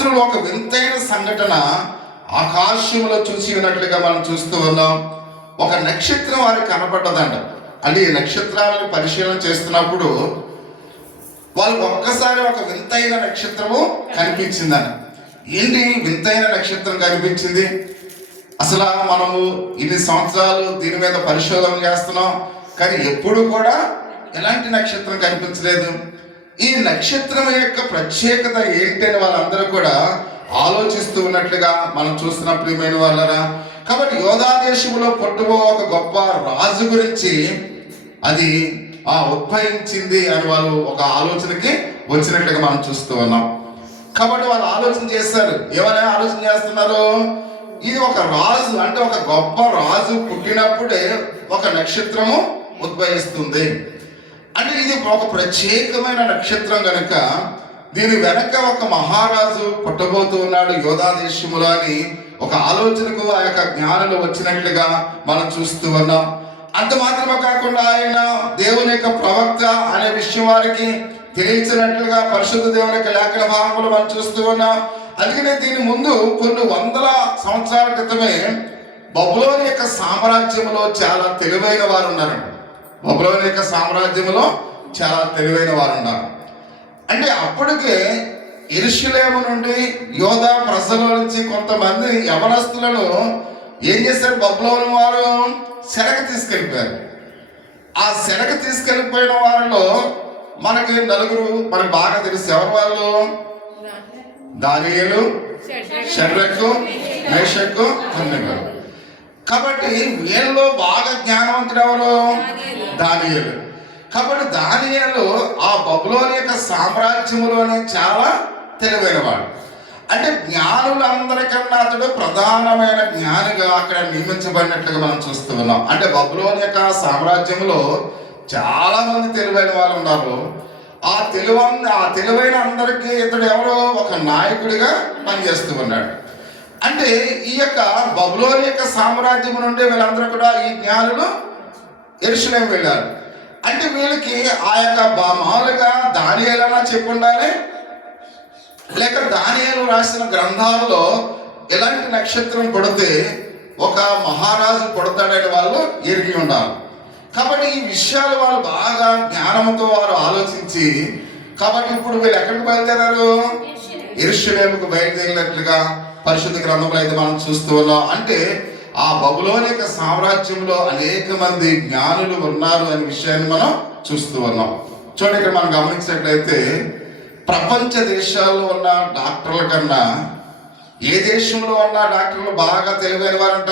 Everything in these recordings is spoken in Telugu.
శాస్త్రులు ఒక వింతైన సంఘటన ఆకాశంలో చూసి ఉన్నట్లుగా మనం చూస్తూ ఉన్నాం. ఒక నక్షత్రం వారికి కనపడ్డదంట. అంటే ఈ నక్షత్రాలను పరిశీలన చేస్తున్నప్పుడు వాళ్ళకి ఒక్కసారి ఒక వింతైన నక్షత్రము కనిపించిందంట. ఏంటి వింతైన నక్షత్రం కనిపించింది? అసలు మనము ఇన్ని సంవత్సరాలు దీని మీద పరిశోధన చేస్తున్నాం, కానీ ఎప్పుడు కూడా ఎలాంటి నక్షత్రం కనిపించలేదు. ఈ నక్షత్రం యొక్క ప్రత్యేకత ఏంటి అని వాళ్ళందరూ కూడా ఆలోచిస్తూ ఉన్నట్లుగా మనం చూస్తున్న ప్రియమైన వాళ్ళరా. కాబట్టి యోధా దేశంలో పుట్టుకో ఒక గొప్ప రాజు గురించి అది ఉద్భవించింది అని వాళ్ళు ఒక ఆలోచనకి వచ్చినట్లుగా మనం చూస్తూ ఉన్నాం. కాబట్టి వాళ్ళు ఆలోచన చేస్తారు. ఏమైనా ఆలోచన చేస్తున్నారు? ఇది ఒక రాజు, అంటే ఒక గొప్ప రాజు పుట్టినప్పుడే ఒక నక్షత్రము ఉద్భవిస్తుంది. అంటే ఇది ఒక ప్రత్యేకమైన నక్షత్రం కనుక దీని వెనక ఒక మహారాజు పుట్టబోతూ ఉన్నాడు యోధా దేశములో అని ఒక ఆలోచనకు ఆ యొక్క జ్ఞానులు వచ్చినట్లుగా మనం చూస్తూ ఉన్నాం. అంత మాత్రమే కాకుండా ఆయన దేవుని యొక్క ప్రవక్త అనే విషయం వారికి తెలియచినట్లుగా పరిశుద్ధ దేవుని యొక్క లేఖన భాగంలో మనం చూస్తూ ఉన్నాం. అందుకనే దీని ముందు కొన్ని వందల సంవత్సరాల క్రితమే బబులోని యొక్క సామ్రాజ్యంలో చాలా తెలివైన వారు ఉన్నారండి. బబులోని యొక్క సామ్రాజ్యంలో చాలా తెలివైన వారు ఉన్నారు. అంటే అప్పటికే యెరూషలేము నుండి యోధా ప్రజల నుంచి కొంతమంది యవనస్తులను ఏం చేశారు? బబులోని వారు సెరకు తీసుకెళ్ళిపోయారు. ఆ సెరకు తీసుకెళ్ళిపోయిన వారిలో మనకి నలుగురు మనకు బాగా తెలుసు. ఎవరు వాళ్ళు? దానియేలు, షడ్రకు, మేషకు, అబేద్నెగో. కాబట్టి వీళ్ళలో బాగా జ్ఞానవంతుడు ఎవరు? దానియేలు. కాబట్టి దానియేలు ఆ బబులోని యొక్క సామ్రాజ్యంలోనే చాలా తెలివైన వాడు. అంటే జ్ఞానులందరికన్నా అతడు ప్రధానమైన జ్ఞానిగా అక్కడ నియమించబడినట్లుగా మనం చూస్తూ ఉన్నాం. అంటే బబులోని యొక్క సామ్రాజ్యంలో చాలా మంది తెలివైన వాళ్ళు ఉన్నారు. ఆ తెలివైన అందరికీ ఇతడు ఎవరో ఒక నాయకుడిగా పనిచేస్తూ ఉన్నాడు. అంటే ఈ యొక్క బబులోని యొక్క సామ్రాజ్యం నుండి వీళ్ళందరూ కూడా ఈ జ్ఞానులు యెరూషలేము వెళ్ళారు. అంటే వీళ్ళకి ఆ యొక్క మామూలుగా దానియేలన్నా చెప్పి ఉండాలి, లేక దానియేలు రాసిన గ్రంథాల్లో ఎలాంటి నక్షత్రం పుడితే ఒక మహారాజు పుడతాడని వాళ్ళు ఎరిగి ఉండాలి. కాబట్టి ఈ విషయాలు వాళ్ళు బాగా జ్ఞానంతో వారు ఆలోచించి, కాబట్టి ఇప్పుడు వీళ్ళు ఎక్కడికి బయలుదేరారు? యెరూషలేముకు బయలుదేరినట్లుగా పరిశుద్ధ గ్రంథంలో అయితే మనం చూస్తూ ఉన్నాం. అంటే ఆ బబులోని యొక్క సామ్రాజ్యంలో అనేక మంది జ్ఞానులు ఉన్నారు అనే విషయాన్ని మనం చూస్తూ ఉన్నాం. చూడండి, ఇక్కడ మనం గమనించినట్లయితే ప్రపంచ దేశాల్లో ఉన్న డాక్టర్ల కన్నా ఏ దేశంలో ఉన్న డాక్టర్లు బాగా తెలివైన వారంట?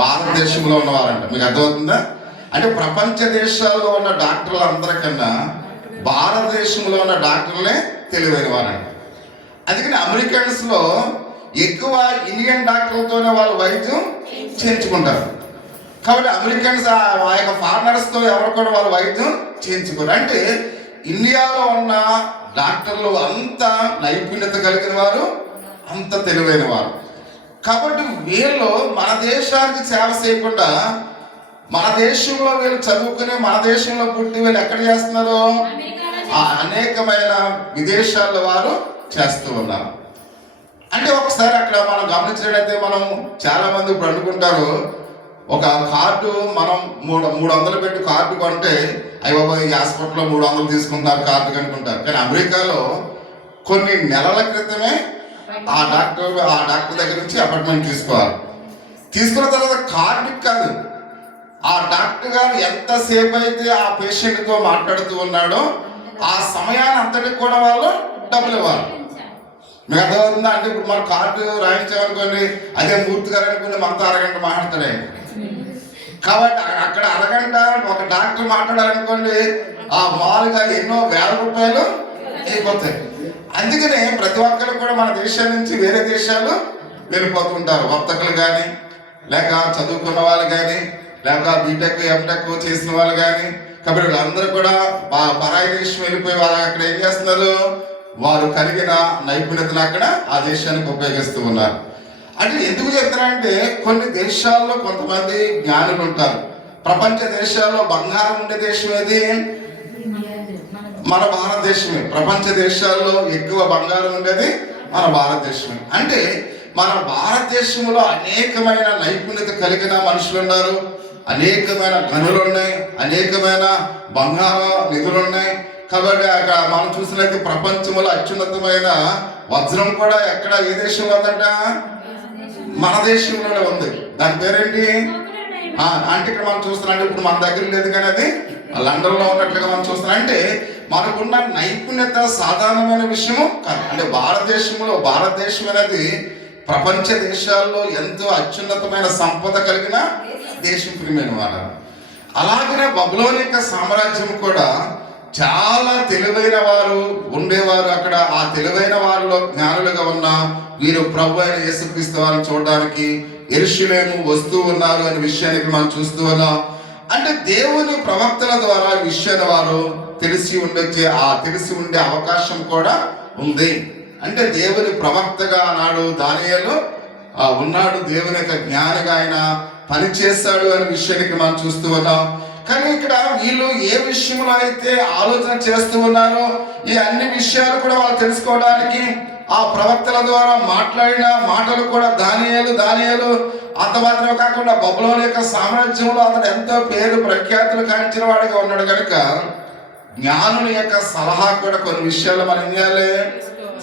భారతదేశంలో ఉన్నవారంట. మీకు అర్థమవుతుందా? అంటే ప్రపంచ దేశాల్లో ఉన్న డాక్టర్లు అందరికన్నా భారతదేశంలో ఉన్న డాక్టర్లే తెలివైన వారంట. అందుకని అమెరికన్స్ లో ఎక్కువ ఇండియన్ డాక్టర్లతోనే వాళ్ళు వైద్యం చేయించుకుంటారు. కాబట్టి అమెరికన్స్ ఆ యొక్క ఫారినర్స్ తో ఎవరు కూడా వాళ్ళు వైద్యం చేయించుకోరు. అంటే ఇండియాలో ఉన్న డాక్టర్లు అంత నైపుణ్యత కలిగిన వారు, అంత తెలివైన వారు. కాబట్టి వీళ్ళు మన దేశానికి సేవ చేయకుండా మన దేశంలో వీళ్ళు చదువుకుని మన దేశంలో పుట్టి వీళ్ళు ఎక్కడ చేస్తున్నారు? అనేకమైన విదేశాల్లో వారు చేస్తూ ఉన్నారు. అంటే ఒకసారి అక్కడ మనం గమనించినట్లయితే మనం చాలా మంది ఇప్పుడు అనుకుంటారు, ఒక కార్డు మనం 300 పెట్టి కార్డు కొంటే అయ్యో ఈ హాస్పిటల్లో 300 తీసుకుంటున్నారు కార్డు అనుకుంటారు. కానీ అమెరికాలో కొన్ని నెలల క్రితమే ఆ డాక్టర్ దగ్గర నుంచి అపాయింట్మెంట్ తీసుకోవాలి. తీసుకున్న తర్వాత కార్డుకి కాదు, ఆ డాక్టర్ గారు ఎంతసేపు అయితే ఆ పేషెంట్తో మాట్లాడుతూ ఉన్నాడో ఆ సమయాన్ని అంతటికి కూడా వాళ్ళు డబ్బులు ఇవ్వాలి. మీకు అర్థమవుతుందా? అంటే ఇప్పుడు మన కార్డు రాయించామనుకోండి, అదే మూర్తి గారు అనుకోండి మనతో అరగంట మాట్లాడతాడే. కాబట్టి అక్కడ అరగంట ఒక డాక్టర్ మాట్లాడాలనుకోండి ఆ మామూలుగా ఎన్నో వేల రూపాయలు అయిపోతాయి. అందుకనే ప్రతి ఒక్కరు కూడా మన దేశం నుంచి వేరే దేశాలు వెళ్ళిపోతుంటారు. వర్తకులు కానీ, లేక చదువుకున్న వాళ్ళు కానీ, లేక బీటెక్ ఎంటెక్ చేసిన వాళ్ళు కానీ. కాబట్టి వీళ్ళందరూ కూడా పరాయి దేశం వెళ్ళిపోయి వాళ్ళు అక్కడ ఏం చేస్తున్నారు? వారు కలిగిన నైపుణ్యతను అక్కడ ఆ దేశానికి ఉపయోగిస్తూ ఉన్నారు. అంటే ఎందుకు చెప్తారంటే కొన్ని దేశాల్లో కొంతమంది జ్ఞానులు ఉంటారు. ప్రపంచ దేశాల్లో బంగారం ఉండే దేశం ఏది? మన భారతదేశమే. ప్రపంచ దేశాల్లో ఎక్కువ బంగారం ఉండేది మన భారతదేశమే. అంటే మన భారతదేశంలో అనేకమైన నైపుణ్యత కలిగిన మనుషులు ఉన్నారు, అనేకమైన గనులు ఉన్నాయి, అనేకమైన బంగారు నిధులు ఉన్నాయి. కాబట్టి అక్కడ మనం చూసినట్లయితే ప్రపంచంలో అత్యున్నతమైన వజ్రం కూడా ఎక్కడ ఏ దేశంలో ఉందంట? మన దేశంలోనే ఉంది. దాని పేరేంటి అంటే ఇక్కడ మనం చూస్తున్నాం, ఇప్పుడు మన దగ్గర లేదు కానీ అది లండన్ లో ఉన్నట్లుగా మనం చూస్తున్నాం. అంటే మనకున్న నైపుణ్యత సాధారణమైన విషయము కాదు. అంటే భారతదేశం అనేది ప్రపంచ దేశాల్లో ఎంతో అత్యున్నతమైన సంపద కలిగిన దేశం ప్రియమైన వారు. అలాగనే బబులోనిక సామ్రాజ్యం కూడా చాలా తెలివైన వారు ఉండేవారు అక్కడ. ఆ తెలివైన వారిలో జ్ఞానులుగా ఉన్న వీరు ప్రభు అయిన యేసుక్రీస్తు వారిని చూడడానికి యెరూషలేము వస్తూ ఉన్నారు అనే విషయానికి మనం చూస్తూ ఉన్నాం. అంటే దేవుని ప్రవక్తల ద్వారా ఈ విషయాన్ని వారు తెలిసి ఉండే అవకాశం కూడా ఉంది. అంటే దేవుని ప్రవక్తగా ఆనాడు దానియేలు ఉన్నాడు, దేవుని యొక్క జ్ఞానిగా ఆయన పనిచేశాడు అనే విషయానికి మనం చూస్తూ ఉన్నాం. కానీ ఇక్కడ వీళ్ళు ఏ విషయంలో అయితే ఆలోచన చేస్తూ ఉన్నారో ఈ అన్ని విషయాలు కూడా వాళ్ళు తెలుసుకోవడానికి ఆ ప్రవక్తల ద్వారా మాట్లాడిన మాటలు కూడా దానియేలు అంత మాత్రమే కాకుండా బబులోను యొక్క సామ్రాజ్యంలో అతను ఎంతో పేరు ప్రఖ్యాతులు కాంచిన వాడిగా ఉన్నాడు కనుక జ్ఞానుల యొక్క సలహా కూడా కొన్ని విషయాలు మనం ఏం చేయాలి?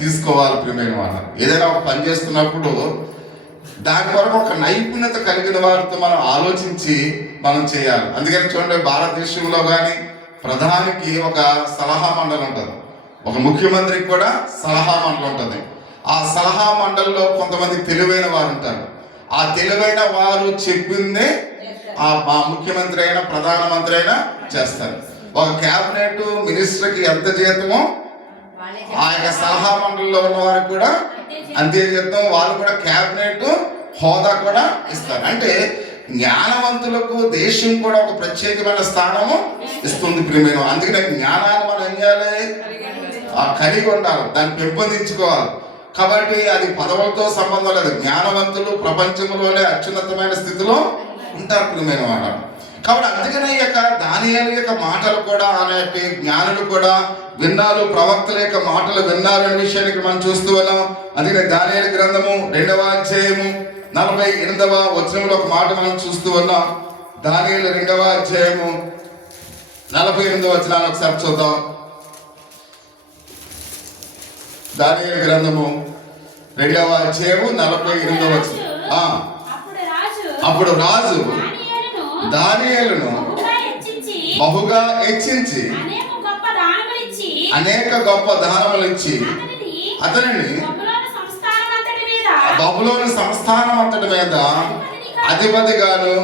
తీసుకోవాలి ప్రియమైన వాళ్ళు. ఏదైనా ఒక పని చేస్తున్నప్పుడు దాని కొరకు ఒక నైపుణ్యత కలిగిన వారితో మనం ఆలోచించి మనం చేయాలి. అందుకని చూడండి, భారతదేశంలో కానీ ప్రధానికి ఒక సలహా మండలి ఉంటుంది, ఒక ముఖ్యమంత్రికి కూడా సలహా మండలి ఉంటుంది. ఆ సలహా మండలిలో కొంతమంది తెలివైన వారు ఉంటారు. ఆ తెలివైన వారు చెప్పిందే ఆ ముఖ్యమంత్రి అయినా ప్రధానమంత్రి అయినా చేస్తారు. ఒక క్యాబినెట్ మినిస్టర్కి ఎంత జీతమో ఆ యొక్క సలహా మండలిలో ఉన్న వారికి కూడా అంతే జీతం. వాళ్ళు కూడా క్యాబినెట్ హోదా కూడా ఇస్తారు. అంటే జ్ఞానవంతులకు దేశం కూడా ఒక ప్రత్యేకమైన స్థానము ఇస్తుంది ప్రియమైన. అందుకనే జ్ఞానాన్ని మనం ఏం చేయాలి? కలిగి ఉండాలి, దాన్ని పెంపొందించుకోవాలి. కాబట్టి అది పదవులతో సంబంధం లేదు. జ్ఞానవంతులు ప్రపంచంలోనే అత్యున్నతమైన స్థితిలో ఉంటారు ప్రియమైన వాళ్ళు. కాబట్టి అందుకనే ఈ యొక్క దానియేలు యొక్క మాటలు కూడా అనేటి జ్ఞానులు కూడా విన్నారు, ప్రవక్తల యొక్క మాటలు విన్నారు అనే విషయానికి మనం చూస్తూ ఉన్నాం. అందుకనే దానియేలు గ్రంథము 2వ అధ్యాయము 48వ వచనంలో ఒక మాట మనం చూస్తూ ఉన్నాం. దానియేలు 2వ అధ్యాయము 48వ వచనాన్ని ఒకసారి చూద్దాం. దానియేలు గ్రంథము 2వ అధ్యాయము 48వ వచనం. అప్పుడు రాజు దానియేలును బహుగా హెచ్చించి అనేక గొప్ప దానములు ఇచ్చి అతనిని బబులోను సంస్థానం అంతటి మీద అధిపతిగాను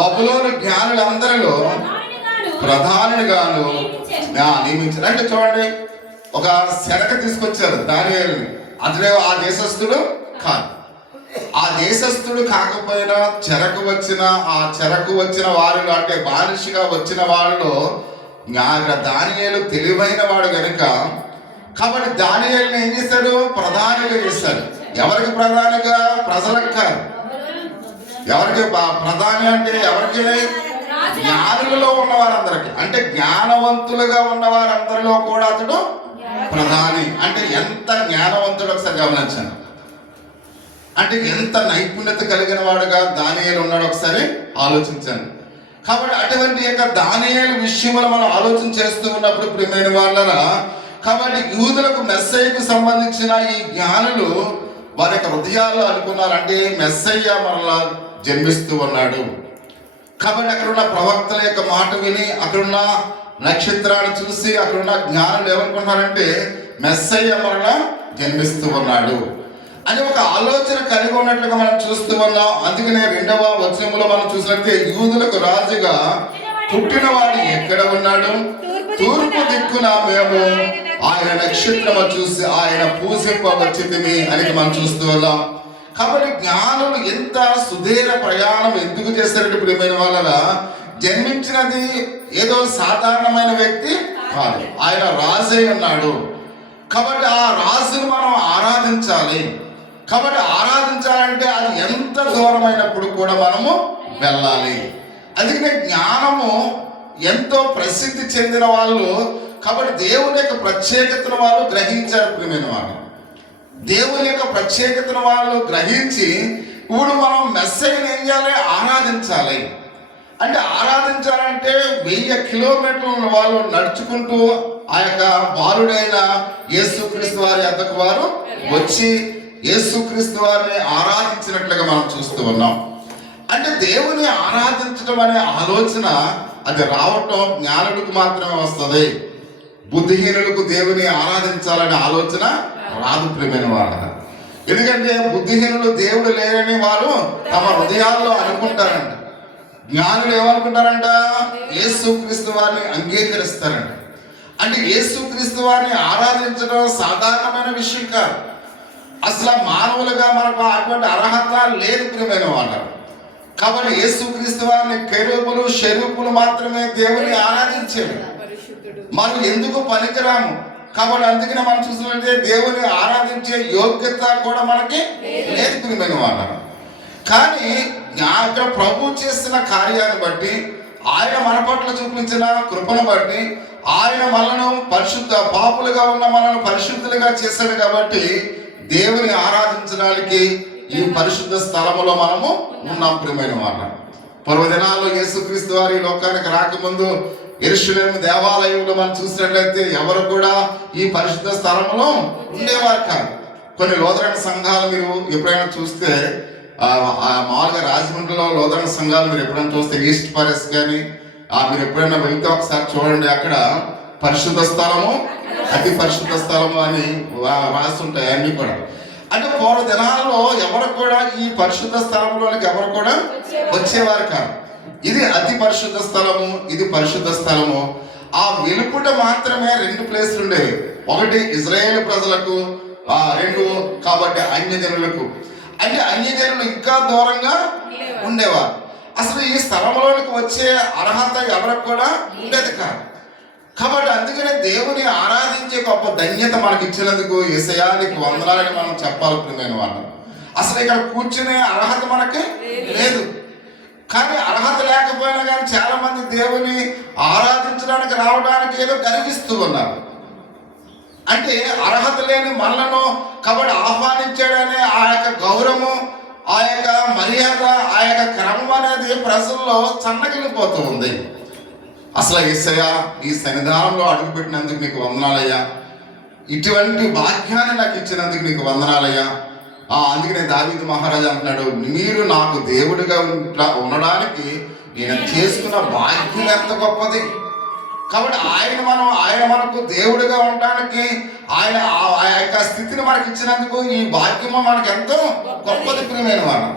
బబులోను జ్ఞానులందరిలో ప్రధానిగాను నియమించారు. అంటే చూడండి, ఒక శరక తీసుకొచ్చారు దానియేలుని. అతడే ఆ దేశస్థుడు కాదు. ఆ దేశస్థుడు కాకపోయినా చెరకు వచ్చిన వారిలో, అంటే బానిసగా వచ్చిన వాళ్ళలో దానియేలు తెలివైన వాడు కనుక, కాబట్టి దానియేలుని ఏం చేశాడు? ప్రధానిగా చేశాడు. ఎవరికి ప్రధానిగా? ప్రజలకు కాదు. ఎవరికి ప్రధాని అంటే ఎవరికి? జ్ఞానులలో ఉన్న వారందరికి. అంటే జ్ఞానవంతులుగా ఉన్న వారందరిలో కూడా అతడు ప్రధాని. అంటే ఎంత జ్ఞానవంతుడు ఒకసారి గమనించాను. అంటే ఎంత నైపుణ్యత కలిగిన వాడుగా దానియేలు ఉన్నాడు ఒకసారి ఆలోచించాను. కాబట్టి అటువంటి యొక్క దానియేలు విషయంలో మనం ఆలోచన చేస్తూ ఉన్నప్పుడు ప్రియమైన వాళ్ళరా, కాబట్టి యూదులకు మెస్సయ్యకు సంబంధించిన ఈ జ్ఞానులు వారి యొక్క హృదయాల్లో అనుకున్నారు, అంటే మెస్సయ్య మరలా జన్మిస్తూ ఉన్నాడు. కాబట్టి అక్కడున్న ప్రవక్తల యొక్క మాట విని, అక్కడున్న నక్షత్రాన్ని చూసి అక్కడున్న జ్ఞానులు ఏమనుకున్నారంటే మెస్సయ్య మరలా జన్మిస్తూ ఉన్నాడు అని ఒక ఆలోచన కలిగి ఉన్నట్లుగా మనం చూస్తూ ఉన్నాం. అందుకనే 2వ వచనంలో మనం చూసినట్లయితే యూదులకు రాజుగా పుట్టినవాడు ఎక్కడ ఉన్నాడు? తూర్పు దిక్కున మేము ఆయన నక్షత్రము చూసి ఆయన పూజింపవచ్చితిమి అని మనం చూస్తూ ఉన్నాం. కాబట్టి జ్ఞానులు ఎంత సుదీర్ఘ ప్రయాణం ఎందుకు చేస్తారంటే ప్రియమైన వాళ్ళ, జన్మించినది ఏదో సాధారణమైన వ్యక్తి కాదు, ఆయన రాజై ఉన్నాడు. కాబట్టి ఆ రాజును మనం ఆరాధించాలి. కాబట్టి ఆరాధించాలంటే అది ఎంత దూరమైనప్పుడు కూడా మనము వెళ్ళాలి. అందుకనే జ్ఞానము ఎంతో ప్రసిద్ధి చెందిన వాళ్ళు. కాబట్టి దేవుని యొక్క ప్రత్యేకతను వాళ్ళు గ్రహించారు. ప్రియమైన వాళ్ళు, దేవుని యొక్క ప్రత్యేకతను వాళ్ళు గ్రహించి ఇప్పుడు మనం మెస్సయ్యని ఏం చేయాలి? ఆరాధించాలి. అంటే ఆరాధించాలంటే 1000 కిలోమీటర్లను వాళ్ళు నడుచుకుంటూ ఆ యొక్క బాలుడైన యేసుక్రీస్తు వారి వద్దకు వారు వచ్చి యేసుక్రీస్తు వారిని ఆరాధించినట్లుగా మనం చూస్తూ ఉన్నాం. అంటే దేవుని ఆరాధించడం అనే ఆలోచన అది రావటం జ్ఞానులకు మాత్రమే వస్తుంది. బుద్ధిహీనులకు దేవుని ఆరాధించాలనే ఆలోచన రాదు. ప్రియమైన వాళ్ళ, ఎందుకంటే బుద్ధిహీనులు దేవుడు లేరని వారు తమ హృదయాల్లో అనుకుంటారంట. జ్ఞానులు ఏమనుకుంటారంట? యేసుక్రీస్తు వారిని అంగీకరిస్తారంట. అంటే యేసుక్రీస్తు వారిని ఆరాధించడం సాధారణమైన విషయం కాదు. అసలు మానవులుగా మనకు అటువంటి అర్హత లేదు. ప్రియమైన వాళ్ళ, కాబట్టి యేసుక్రీస్తు వారిని కెరూబులు షెరూపులు మాత్రమే దేవుని ఆరాధించారు. మనం ఎందుకు పనికిరాము. కాబట్టి అందుకనే మనం చూసినట్లయితే దేవుని ఆరాధించే యోగ్యత కూడా మనకి లేదు. ప్రియమైన వాళ్ళ, కానీ అక్కడ ప్రభు చేసిన కార్యాన్ని బట్టి, ఆయన మన పట్ల చూపించిన కృపను బట్టి, ఆయన మనను పరిశుద్ధ పాపులుగా ఉన్న మనను పరిశుద్ధులుగా చేశాడు. కాబట్టి దేవుని ఆరాధించడానికి ఈ పరిశుద్ధ స్థలములో మనము ఉన్నాం. ప్రియమైన వాళ్ళ, పర్వదినాల్లో యేసుక్రీస్తు వారి లోకానికి రాకముందు యెరూషలేము దేవాలయంలో మనం చూసినట్లయితే ఎవరు కూడా ఈ పరిశుద్ధ స్థలంలో ఉండేవారు కాదు. కొన్ని లోదరణ సంఘాలు మీరు ఎప్పుడైనా చూస్తే, మామూలుగా రాజమండ్రిలో లోదరణ సంఘాలు మీరు ఎప్పుడైనా చూస్తే, ఈస్ట్ పారెస్ కానీ మీరు ఎప్పుడైనా వెళ్తే ఒకసారి చూడండి, అక్కడ పరిశుద్ధ స్థలము, అతి పరిశుద్ధ స్థలము అని రాస్తుంటాయి అన్నీ కూడా. అంటే పూర్వ దినాల్లో ఎవరు కూడా ఈ పరిశుద్ధ స్థలంలోనికి ఎవరు కూడా వచ్చేవారు కాదు. ఇది అతి పరిశుద్ధ స్థలము, ఇది పరిశుద్ధ స్థలము. ఆ వెలుపుట మాత్రమే 2 ప్లేసులు ఉండేవి. ఒకటి ఇజ్రాయేల్ ప్రజలకు, 2 కాబట్టి అన్యజనులకు. అంటే అన్యజనులు ఇంకా దూరంగా ఉండేవారు. అసలు ఈ స్థలంలోనికి వచ్చే అర్హత ఎవరికి కూడా ఉండేది కాదు. కాబట్టి అందుకనే దేవుని ఆరాధించే గొప్ప ధన్యత మనకి ఇచ్చినందుకు యేసయ్యానికి వందనాలని మనం చెప్పాలి. ప్రియమైన వాళ్ళు, అసలు ఇక్కడ కూర్చునే అర్హత మనకి లేదు. కానీ అర్హత లేకపోయినా కానీ చాలా మంది దేవుని ఆరాధించడానికి రావడానికి ఏదో గర్విస్తూ ఉన్నారు. అంటే అర్హత లేని మనలను కాబట్టి ఆహ్వానించాడనే ఆ యొక్క గౌరవము, ఆ యొక్క మర్యాద, ఆ యొక్క క్రమం అనేది ప్రజల్లో సన్నగిల్లిపోతూ ఉంది. అసలు యేసయ్య ఈ సన్నిధానంలో అడుగుపెట్టినందుకు నీకు వందనాలయ్యా, ఇటువంటి భాగ్యాన్ని నాకు ఇచ్చినందుకు నీకు వందనాలయ్యా. అందుకనే దావీదు మహారాజు అంటున్నాడు, మీరు నాకు దేవుడిగా ఉండడానికి నేను చేసుకున్న భాగ్యం ఎంత గొప్పది. కాబట్టి ఆయన మనకు దేవుడిగా ఉండడానికి ఆయన ఆ యొక్క స్థితిని మనకి ఇచ్చినందుకు ఈ భాగ్యము మనకు ఎంతో గొప్పది. ప్రియమైన వాళ్ళు,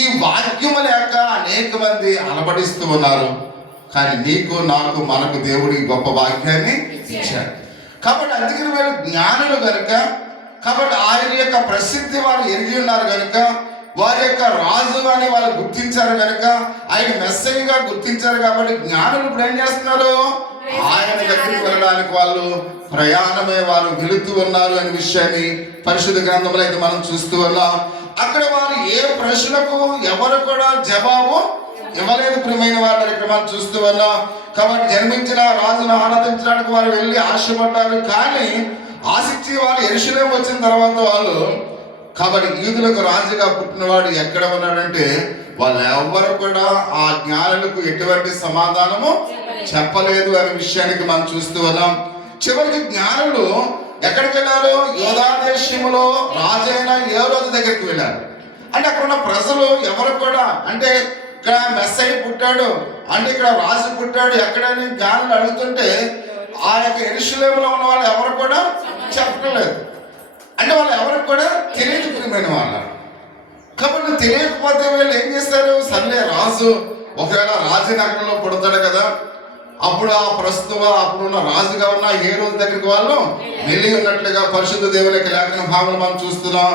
ఈ భాగ్యము లేక అనేక మంది అలబడిస్తూ ఉన్నారు. కానీ నీకు నాకు మనకు దేవుడి గొప్ప భాగ్యాన్ని ఇచ్చాడు. కాబట్టి అందుకని వీళ్ళు జ్ఞానులు కనుక, కాబట్టి ఆయన యొక్క ప్రసిద్ధి వారు ఎరిగి ఉన్నారు కనుక, వారి యొక్క రాజు అని వాళ్ళు గుర్తించారు కనుక, ఆయన మెస్సయ్యగా గుర్తించారు. కాబట్టి జ్ఞానులు ఇప్పుడు ఏం చేస్తున్నారు? ఆయన దగ్గరికి వెళ్ళడానికి వాళ్ళు ప్రయాణమే వారు వెళుతూ ఉన్నారు అనే విషయాన్ని పరిశుద్ధ గ్రంథంలో అయితే మనం చూస్తూ ఉన్నాం. అక్కడ వారు ఏ ప్రశ్నకు ఎవరు కూడా జవాబు ఇవ్వలేదు. ప్రియమైన వారిని ఇక్కడ మనం చూస్తూ ఉన్నాం. కాబట్టి జన్మించిన రాజును ఆరాధించడానికి వారు వెళ్ళి ఆశపడ్డారు. కానీ ఆశించి వారు యెరూషలేము వచ్చిన తర్వాత వాళ్ళు, కాబట్టి యూదులకు రాజుగా పుట్టినవాడు ఎక్కడ ఉన్నాడంటే, వాళ్ళు ఎవ్వరు కూడా ఆ జ్ఞానులకు ఎటువంటి సమాధానము చెప్పలేదు అనే విషయానికి మనం చూస్తూ ఉన్నాం. చివరికి జ్ఞానులు ఎక్కడికి వెళ్ళారు? యూదా దేశములో రాజైన హేరోదు దగ్గరికి వెళ్ళారు. అంటే అక్కడ ఉన్న ప్రజలు ఎవరు కూడా, అంటే ఇక్కడ మెస్సయ్య పుట్టాడు, అంటే ఇక్కడ రాజు పుట్టాడు ఎక్కడని జ్ఞానులు అడుగుతుంటే, ఆ యొక్క యెరూషలేములో ఉన్న వాళ్ళు ఎవరు కూడా చెప్పలేదు. అంటే వాళ్ళు ఎవరికి కూడా తెలియదు. ప్రియమైన వాళ్ళ, కాబట్టి తెలియకపోతే వీళ్ళు ఏం చేస్తారు? సర్లే రాజు ఒకవేళ రాజనగరంలో పుడతాడు కదా, అప్పుడు ఆ ప్రస్తుతం అప్పుడున్న రాజుగా ఉన్న హేరోదు దగ్గరికి వాళ్ళు వెళ్ళి ఉన్నట్లుగా పరిశుద్ధ దేవుని యొక్క లేఖన భాగంలో మనం చూస్తున్నాం.